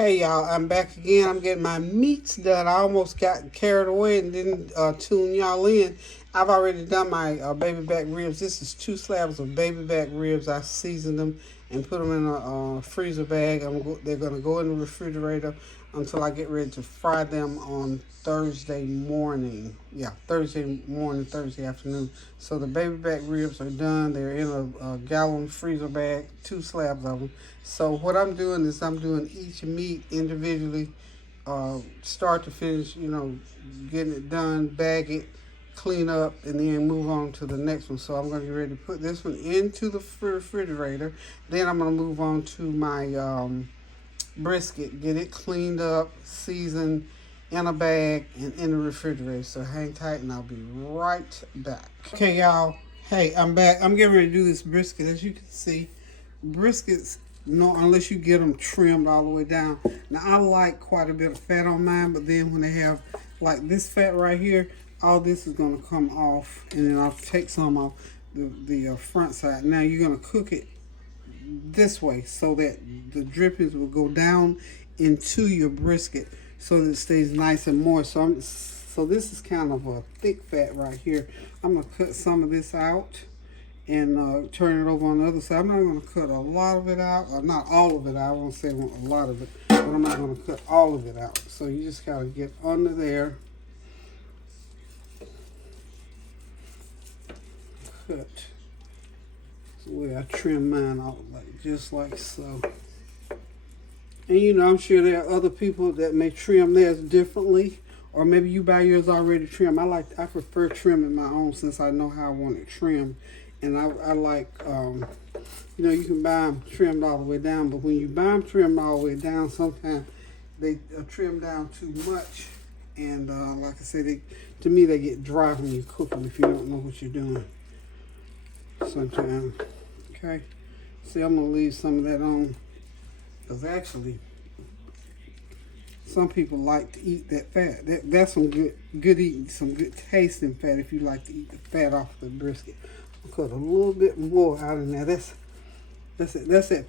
Hey y'all, I'm back again. I'm getting my meats done. I almost got carried away and didn't tune y'all in. I've already done my baby back ribs. This is 2 slabs of baby back ribs. I seasoned them and put them in a freezer bag. They're going to go in the refrigerator until I get ready to fry them on Thursday morning. Yeah, Thursday morning, Thursday afternoon. So the baby back ribs are done. They're in a gallon freezer bag, 2 slabs of them. So what I'm doing is I'm doing each meat individually, start to finish, getting it done, bag it, clean up, and then move on to the next one. So I'm going to get ready to put this one into the refrigerator. Then I'm going to move on to my brisket, get it cleaned up, seasoned, in a bag, and in the refrigerator. So hang tight and I'll be right back. Okay, y'all. Hey, I'm back. I'm getting ready to do this brisket. As you can see, briskets, no, unless you get them trimmed all the way down. Now, I like quite a bit of fat on mine, but then when they have like this fat right here, all this is going to come off, and then I'll take some off the front side. Now, you're going to cook it this way so that the drippings will go down into your brisket so that it stays nice and moist. So this is kind of a thick fat right here. I'm going to cut some of this out and turn it over on the other side. I'm not going to cut a lot of it out, or not all of it out. I won't say I want a lot of it, but I'm not going to cut all of it out. So you just got to get under there, cut the way I trim mine out, like just like so. And I'm sure there are other people that may trim theirs differently, or maybe you buy yours already trimmed. I prefer trimming my own since I know how I want it trimmed. And I like, you can buy them trimmed all the way down, but when you buy them trimmed all the way down, sometimes they trim down too much. And like I said, to me, they get dry when you cook them if you don't know what you're doing sometimes. Okay? See, I'm going to leave some of that on, because actually, some people like to eat that fat. That's some good eating, some good tasting fat if you like to eat the fat off the brisket. I'll cut a little bit more out in there. That's that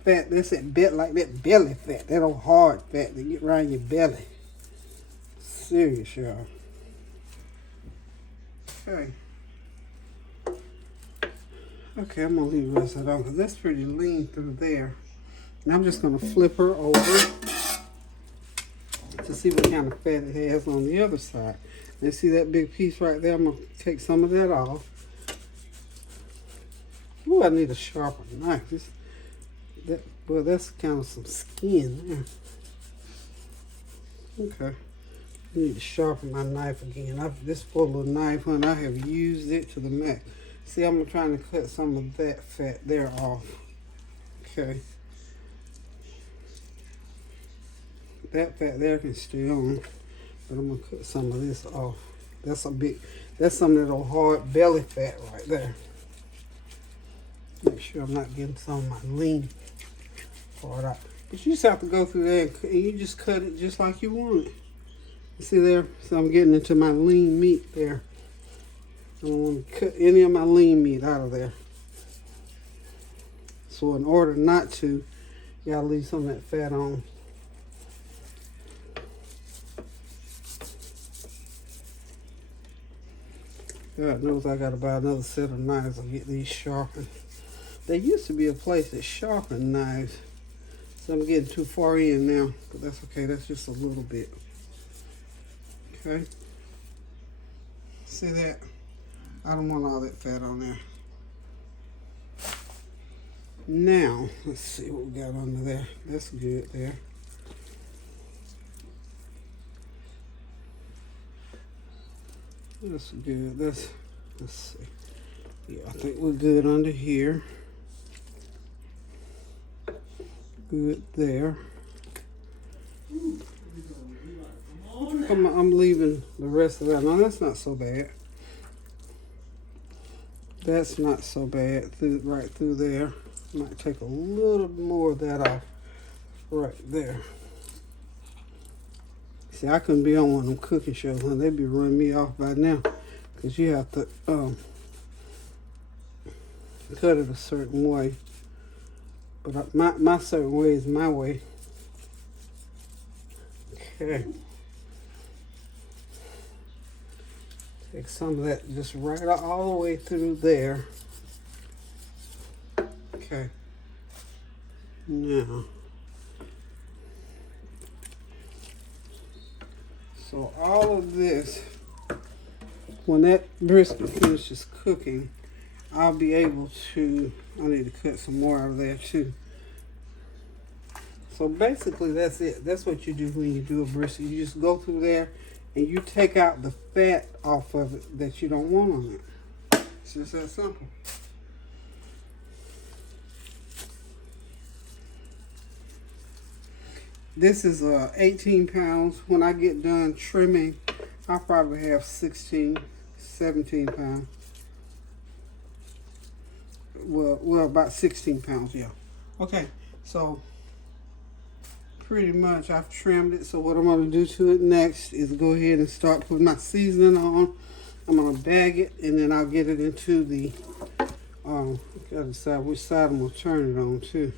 fat. That's that that belly fat. That old hard fat that get around your belly. Serious, y'all. Okay. Okay, I'm gonna leave the rest of it on because that's pretty lean through there. And I'm just gonna flip her over to see what kind of fat it has on the other side. And see that big piece right there? I'm gonna take some of that off. Ooh, I need a sharper knife. That's kind of some skin there. Okay. I need to sharpen my knife again. This little knife, and I have used it to the max. See, I'm trying to cut some of that fat there off. Okay. That fat there can stay on, but I'm gonna cut some of this off. That's some of that old hard belly fat right there. Make sure I'm not getting some of my lean part out. But you just have to go through there and you just cut it just like you want it. You see there? So I'm getting into my lean meat there. I don't want to cut any of my lean meat out of there. So in order not to, you gotta leave some of that fat on. God knows I gotta buy another set of knives and get these sharpened. There used to be a place that sharpened knives. So I'm getting too far in now, but that's okay. That's just a little bit. Okay. See that? I don't want all that fat on there. Now, let's see what we got under there. That's good there. That's good. Let's see. Yeah, I think we're good under here. Good there. I'm leaving the rest of that. No, that's not so bad. That's not so bad. Right through there. Might take a little more of that off right there. See, I couldn't be on one of them cooking shows, huh? They'd be running me off by now. Because you have to cut it a certain way. But my certain way is my way. Okay. Take some of that just right all the way through there. Okay. Now, so all of this, when that brisket finishes cooking, I'll be able to, I need to cut some more out of there too. So basically that's it. That's what you do when you do a brisket. You just go through there and you take out the fat off of it that you don't want on it. It's just that simple. This is 18 pounds. When I get done trimming, I'll probably have 16, 17 pounds. Well, about 16 pounds, yeah. Okay, so pretty much I've trimmed it. So what I'm going to do to it next is go ahead and start putting my seasoning on. I'm going to bag it, and then I'll get it into the, got to decide which side I'm going to turn it on too.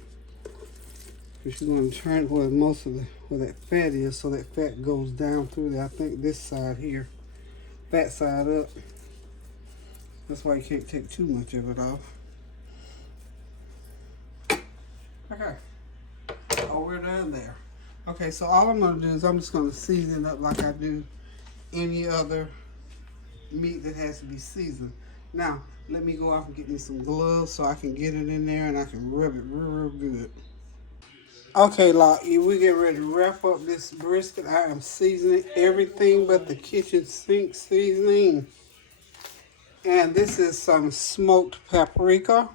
Because you're going to turn it where most of the, where that fat is, so that fat goes down through there. I think this side here, fat side up. That's why you can't take too much of it off. Okay. Oh, we're done there. Okay, so all I'm going to do is I'm just going to season it up like I do any other meat that has to be seasoned. Now, let me go off and get me some gloves so I can get it in there and I can rub it real good. Okay, Lockie, we get ready to wrap up this brisket. I am seasoning everything but the kitchen sink seasoning. And this is some smoked paprika.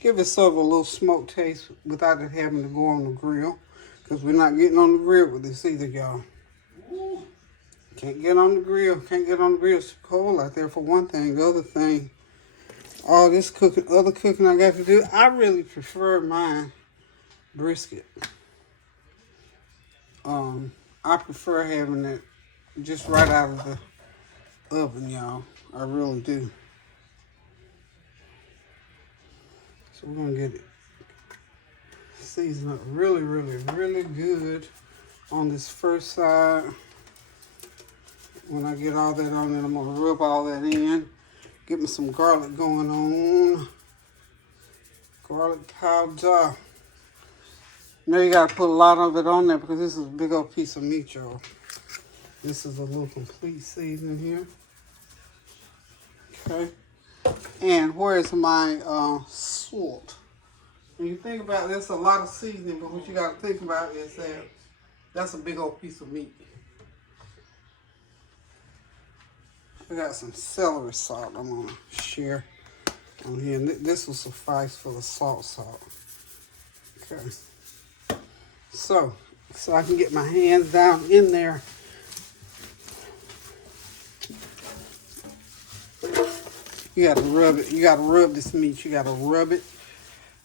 Give it sort of a little smoked taste without it having to go on the grill. Because we're not getting on the grill with this either, y'all. Can't get on the grill. Can't get on the grill. It's too cold out there for one thing. The other thing, all this cooking, other cooking I got to do, I really prefer mine brisket. I prefer having it just right out of the oven, y'all. I really do. So we're gonna get it seasoned up really, really, really good on this first side. When I get all that on it, I'm gonna rub all that in. Get me some garlic going on. Garlic powder. Now you gotta put a lot of it on there because this is a big old piece of meat, y'all. This is a little complete seasoning here. Okay. And where's my salt? When you think about this, a lot of seasoning, but what you gotta think about is that that's a big old piece of meat. I got some celery salt I'm gonna share on here. And this will suffice for the salt. Okay. So I can get my hands down in there. You gotta rub it. You gotta rub this meat. You gotta rub it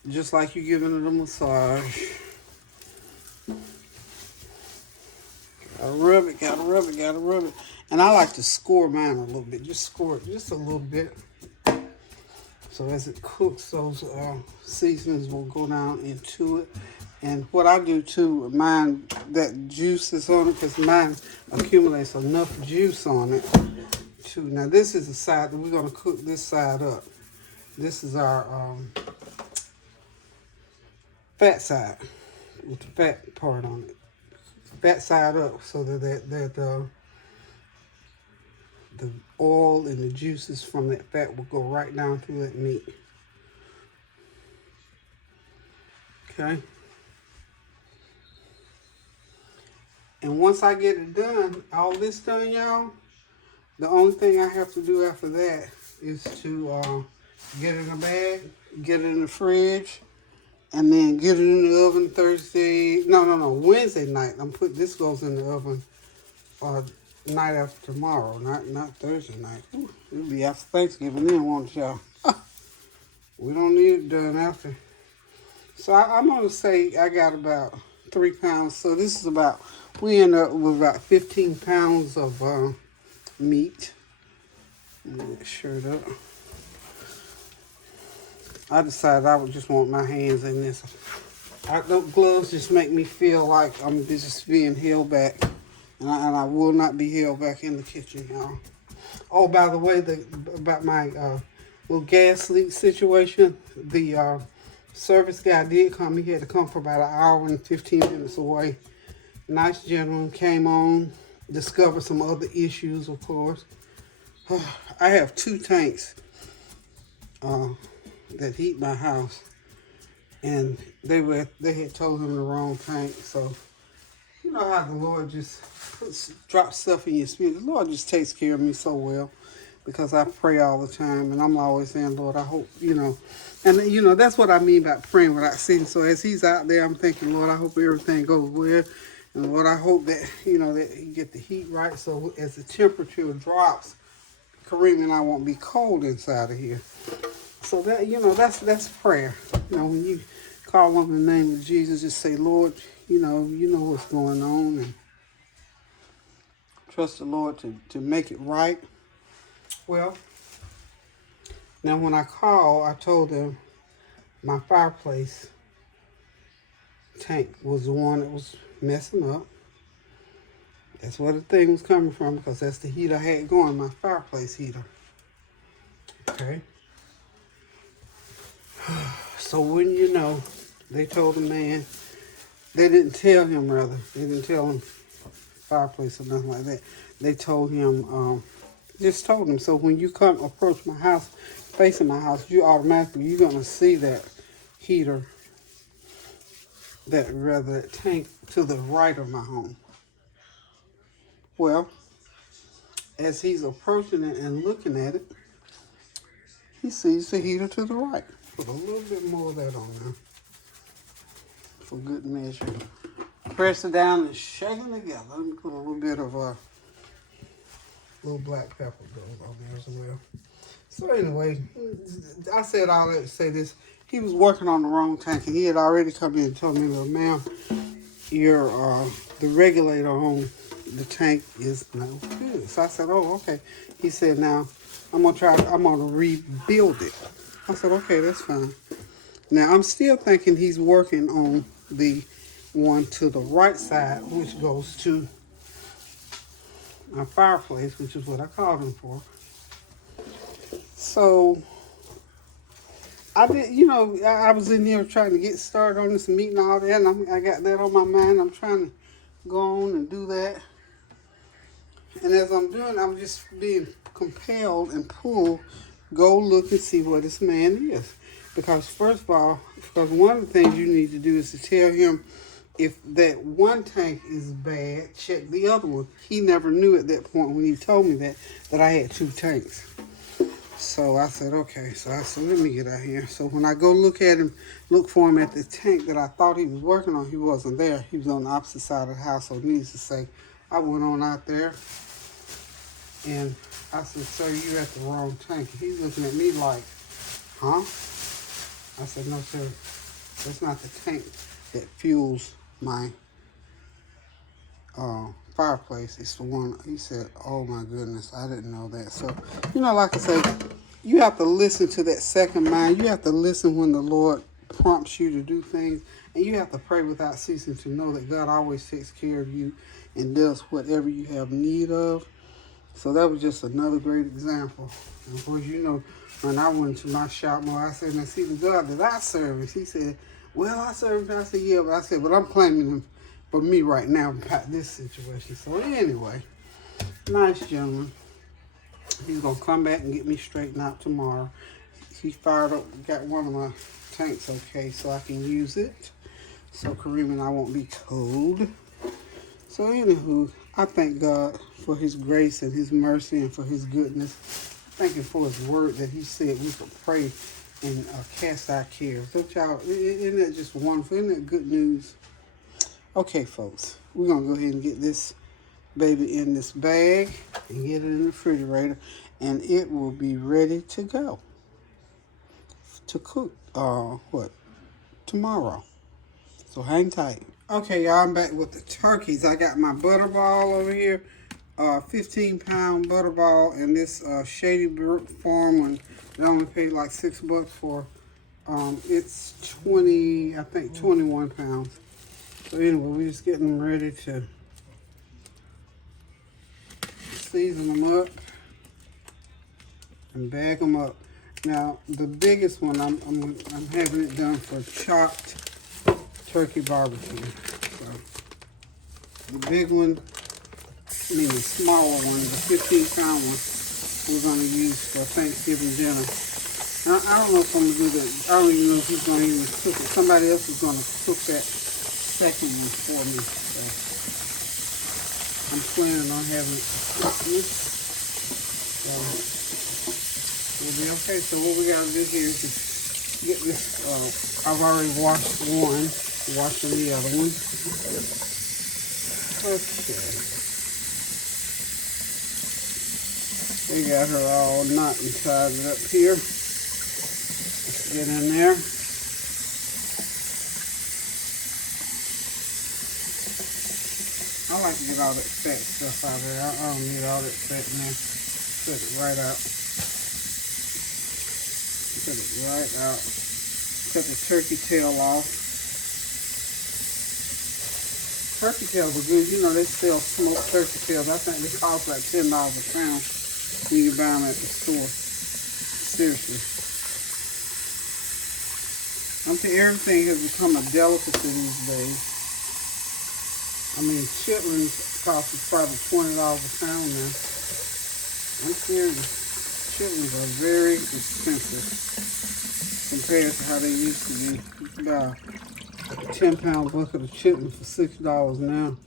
just like you're giving it a massage. Gotta rub it, gotta rub it, gotta rub it. And I like to score mine a little bit. Just score it just a little bit. So as it cooks, those seasonings will go down into it. And what I do too, mine, that juice is on it, because mine accumulates enough juice on it too. Now this is the side that we're gonna cook this side up. This is our fat side with the fat part on it. Fat side up so that the oil and the juices from that fat will go right down through that meat. Okay. And once I get it done, all this done, y'all, the only thing I have to do after that is to get it in a bag, get it in the fridge, and then get it in the oven Wednesday night. This goes in the oven night after tomorrow, not Thursday night. Ooh, it'll be after Thanksgiving then, won't it, y'all? We don't need it done after. So I'm gonna say I got about 3 pounds. So this is about, we end up with about 15 pounds of meat. Let me get that shirt up. I decided I would just want my hands in this. Gloves just make me feel like I'm just being held back. And I will not be held back in the kitchen, y'all. Oh, by the way, about my little gas leak situation, the service guy did come. He had to come for about an hour and 15 minutes away. Nice gentleman, came on, discovered some other issues, of course. I have 2 tanks that heat my house, and they had told him the wrong tank. So you know how the Lord just drops stuff in your spirit. The Lord just takes care of me so well, because I pray all the time, and I'm always saying, Lord, I hope, and that's what I mean by praying without ceasing. So as he's out there, I'm thinking, Lord, I hope everything goes well, and Lord, I hope that that he get the heat right, so as the temperature drops, Kareem and I won't be cold inside of here. So that's prayer. When you call on the name of Jesus, just say, Lord, you know what's going on, and trust the Lord to make it right. Well, now when I called, I told them my fireplace tank was the one that was messing up. That's where the thing was coming from, because that's the heat I had going, my fireplace heater. Okay. So when they told the man, they didn't tell him, rather. They didn't tell him fireplace or nothing like that. They told him, just told him. So when you come approach my house, facing my house, you're going to see that heater, that tank to the right of my home. Well, as he's approaching it and looking at it, he sees the heater to the right. Put a little bit more of that on there for good measure. Press it down and shake it together. Let me put a little bit of little black pepper goes on there as well. So anyway, I said all that to say this. He was working on the wrong tank, and he had already come in and told me, well, ma'am, the regulator on the tank is no good. So I said, oh, okay. He said, now I'm gonna rebuild it. I said, okay, that's fine. Now I'm still thinking he's working on the one to the right side, which goes to my fireplace, which is what I called him for. So I did, I was in here trying to get started on this meeting and all that, and I got that on my mind. I'm trying to go on and do that. And as I'm doing, I'm just being compelled and pulled, go look and see what this man is. Because first of all, one of the things you need to do is to tell him, if that one tank is bad, check the other one. He never knew at that point when he told me that I had 2 tanks. So I said, okay. So I said, let me get out here. So when I go look for him at the tank that I thought he was working on, he wasn't there. He was on the opposite side of the house. So needless to say, I went on out there, and I said, sir, you're at the wrong tank. He's looking at me like, huh? I said, no, sir, that's not the tank that fuels my fireplace. It's the one. He said, oh my goodness, I didn't know that. So, like I say, you have to listen to that second mind. You have to listen when the Lord prompts you to do things, and you have to pray without ceasing to know that God always takes care of you and does whatever you have need of. So that was just another great example. And of course, when I went to my shop more, I said, now see the God that I serve. He said, well, I serve him. I said, yeah, but I'm claiming him for me right now about this situation. So anyway, nice gentleman. He's going to come back and get me straightened out tomorrow. He fired up, got one of my tanks okay, so I can use it. So Kareem and I won't be cold. So anywho, I thank God for his grace and his mercy and for his goodness. Thank him for his word that he said we could pray and cast our cares. Don't y'all, isn't that just wonderful? Isn't that good news? Okay, folks, we're going to go ahead and get this baby in this bag and get it in the refrigerator, and it will be ready to go to cook, tomorrow. So hang tight. Okay, y'all, I'm back with the turkeys. I got my butterball over here, 15-pound butterball, and this Shady Brook Farm one that I only paid like $6 for. It's 21 pounds. So anyway, we're just getting ready to season them up and bag them up. Now the biggest one, I'm having it done for chopped turkey barbecue. So the big one, the smaller one, the 15-pound one, we're going to use for Thanksgiving dinner. Now, I don't know if I'm going to do that. I don't even know if he's going to even cook it. Somebody else is going to cook that second one for me. So I'm planning on having it for Christmas. So we'll be okay. So what we got to do here is just get this. I've already washed one, washing the other one. Okay. We got her all knot and tied it up here. Let's get in there. I like to get all that fat stuff out of there. I don't need all that fat in there. Cut it right out. Cut it right out. Cut the turkey tail off. Turkey tails are good. You know, they sell smoked turkey tails. I think they cost like $10 a pound. You can buy them at the store. Seriously. I think everything has become a delicacy these days. I mean, chitlins cost us probably $20 a pound now. I'm serious. Chitlins are very expensive compared to how they used to be. You can buy a 10-pound bucket of chitlins for $6 now.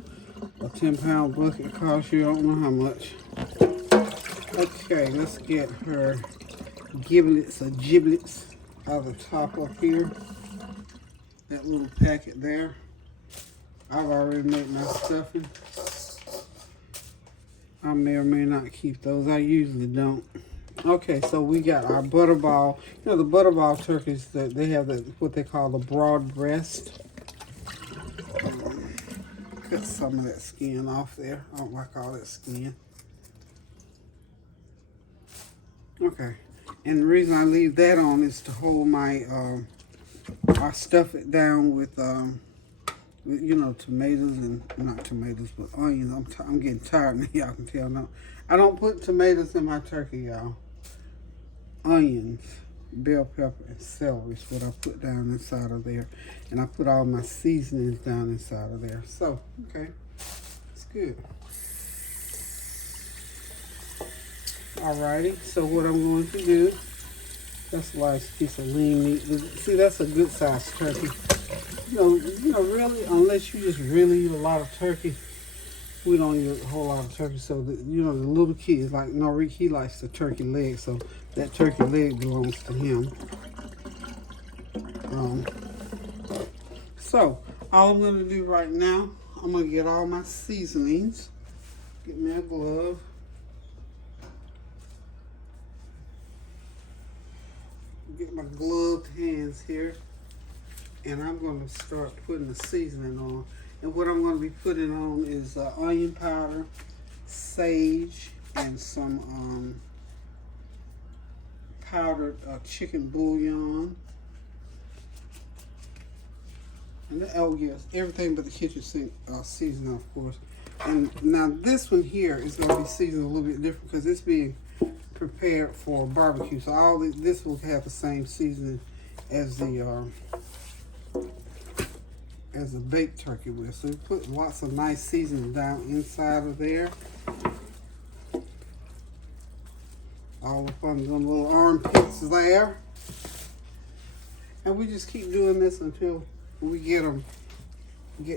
A 10-pound bucket costs you I don't know how much. Okay, let's get her giblets or giblets out of the top up here. That little packet there. I've already made my stuffing. I may or may not keep those. I usually don't. Okay, so we got our butterball. You know the butterball turkeys, that they have what they call the broad breast. Cut some of that skin off there. I don't like all that skin. Okay, and the reason I leave that on is to hold my, I stuff it down with you know, tomatoes and, not tomatoes, but onions. I'm getting tired now, y'all can tell now. I don't put tomatoes in my turkey, y'all. Onions, bell pepper, and celery is what I put down inside of there. And I put all my seasonings down inside of there. So, okay, it's good. Alrighty, so what I'm going to do, that's a nice piece of lean meat. See, that's a good sized turkey. You know, really, unless you just really eat a lot of turkey, we don't eat a whole lot of turkey. So, you know, the little kids, like Norick, he likes the turkey leg, so that turkey leg belongs to him. So, all I'm going to do right now, I'm going to get all my seasonings. Get me a glove. Get my gloved hands here, and I'm going to start putting the seasoning on. And what I'm going to be putting on is onion powder, sage, and some powdered chicken bouillon. And oh yes, everything but the kitchen sink seasoning, of course. And now this one here is going to be seasoned a little bit different because it's being prepared for barbecue, so all this will have the same seasoning as the baked turkey will. So we put lots of nice seasoning down inside of there, all up under them little armpits there, and we just keep doing this until we get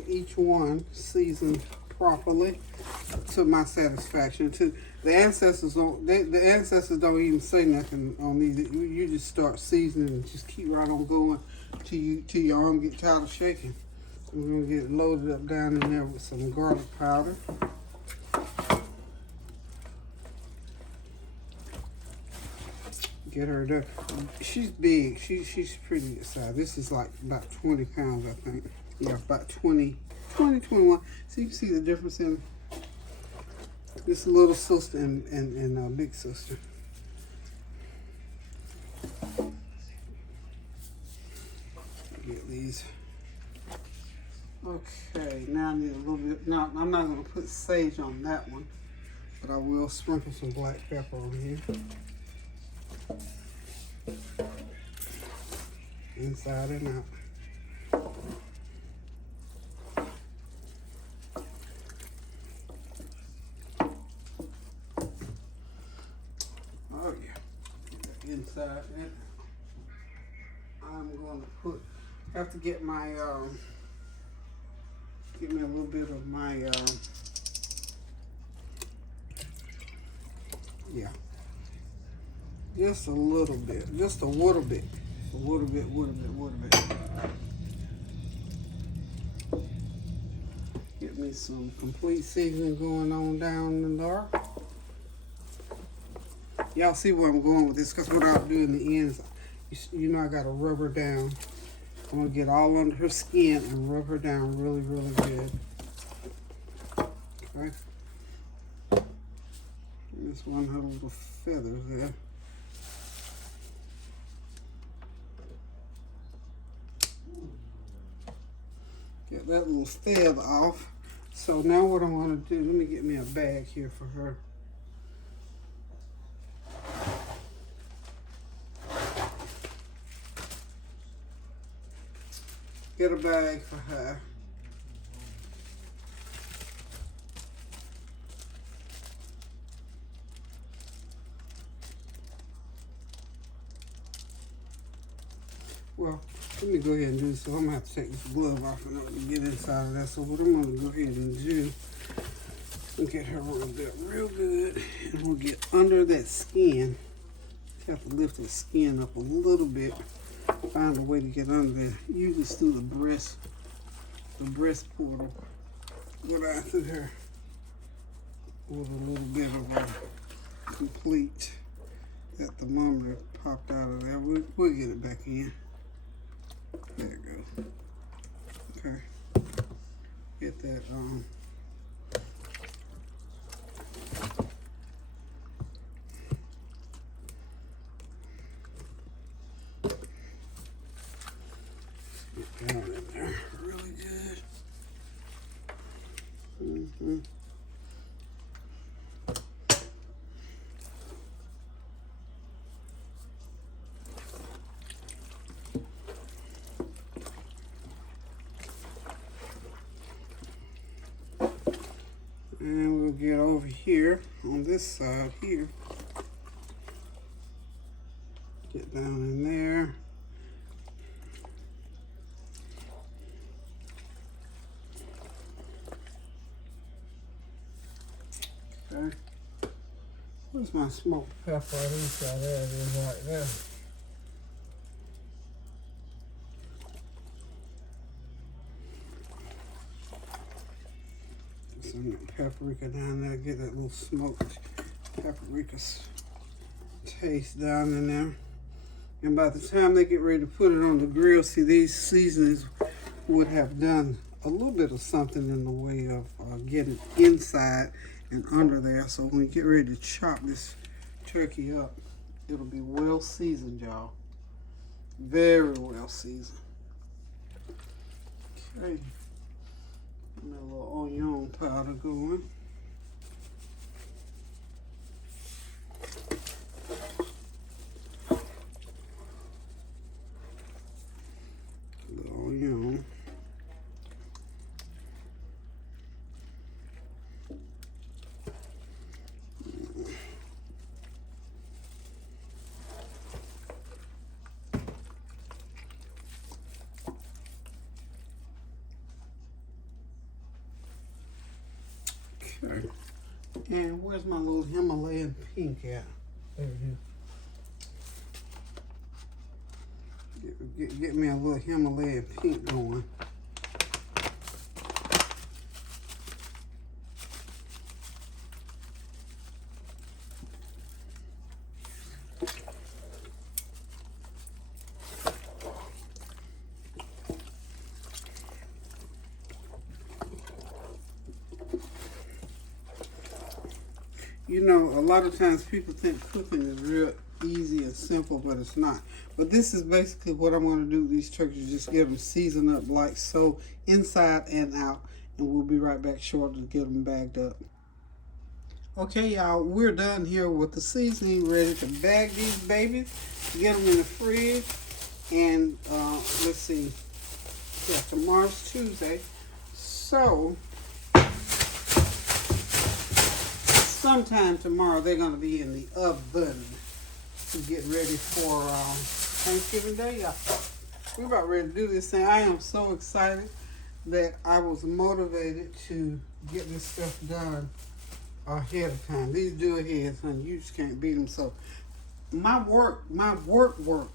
each one seasoned properly to my satisfaction. The ancestors don't even say nothing on these. You just start seasoning and just keep right on going till your arm get tired of shaking. We're gonna get it loaded up down in there with some garlic powder. Get her there. She's big. She's pretty good size. This is like about 20 pounds, I think. Yeah, about 21. So you can see the difference in this little sister and big sister. Get these. Okay, now I need a little bit. Now I'm not going to put sage on that one, But I will sprinkle some black pepper on here. Inside and out. Oh yeah, inside and I'm going to have to get my, get me a little bit of my, yeah, just a little bit, just a little bit. A little bit. Get me some complete seasoning going on down in there. Y'all see where I'm going with this, because what I'll do in the end is, you know, I got to rub her down. I'm going to get all under her skin and rub her down really, really good. Okay. This one had a little feathers there. Get that little feather off. So now what I'm going to do, let me get me a bag here for her. Get a bag for her. Well, let me go ahead and do this. So I'm going to have to take this glove off in order to get inside of that. So what I'm going to go ahead and do, we'll get her rubbed up real good. And we'll get under that skin. You have to lift the skin up a little bit. Find a way to get under there. Usually it's through the breast portal. Go down through her with a little bit of a complete. That thermometer popped out of there. We'll get it back in. There it goes. Okay. Get that get down in there really good. And we'll get over here on this side here. Get down in there. Okay. Where's my smoked pepper? Inside there it is right there. Some paprika down there, get that little smoked paprika taste down in there. And by the time they get ready to put it on the grill, see, these seasonings would have done a little bit of something in the way of getting inside and under there. So when we get ready to chop this turkey up, it'll be well seasoned, y'all. Very well seasoned. Okay. A little onion powder going. A little onion. Okay. And where's my little Himalayan pink at? There it is. Get me a little Himalayan pink going. You know, a lot of times people think cooking is real easy and simple, but it's not. But this is basically what I'm going to do with these turkeys. Just get them seasoned up like so, inside and out. And we'll be right back shortly to get them bagged up. Okay, y'all, we're done here with the seasoning, ready to bag these babies, get them in the fridge, and let's see, yeah, tomorrow's Tuesday, so sometime tomorrow they're going to be in the oven to get ready for Thanksgiving Day, y'all. We're about ready to do this thing. I am so excited that I was motivated to get this stuff done ahead of time. These do ahead, honey. You just can't beat them. So my work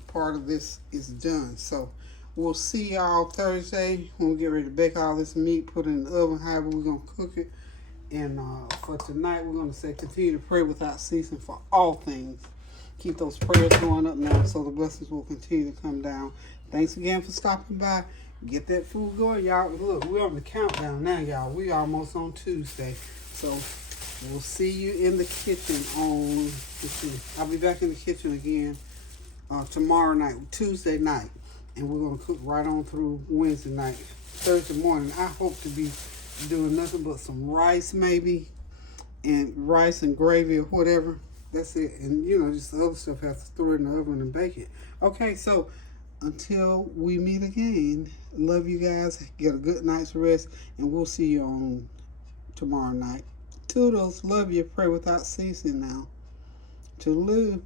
part of this is done. So we'll see y'all Thursday when we get ready to bake all this meat, put it in the oven, however we're gonna cook it. And for tonight, we're gonna say continue to pray without ceasing for all things. Keep those prayers going up now, so the blessings will continue to come down. Thanks again for stopping by. Get that food going, y'all. Look, we're on the countdown now, y'all. We almost on Tuesday, so we'll see you in the kitchen on, let's see, I'll be back in the kitchen again tomorrow night, Tuesday night. And we're going to cook right on through Wednesday night. Thursday morning, I hope to be doing nothing but some rice maybe, and rice and gravy or whatever. That's it. And, you know, just the other stuff, have to throw it in the oven and bake it. Okay, so until we meet again, love you guys. Get a good night's rest, and we'll see you on tomorrow night. Toodles, love you. Pray without ceasing now. Toodaloo.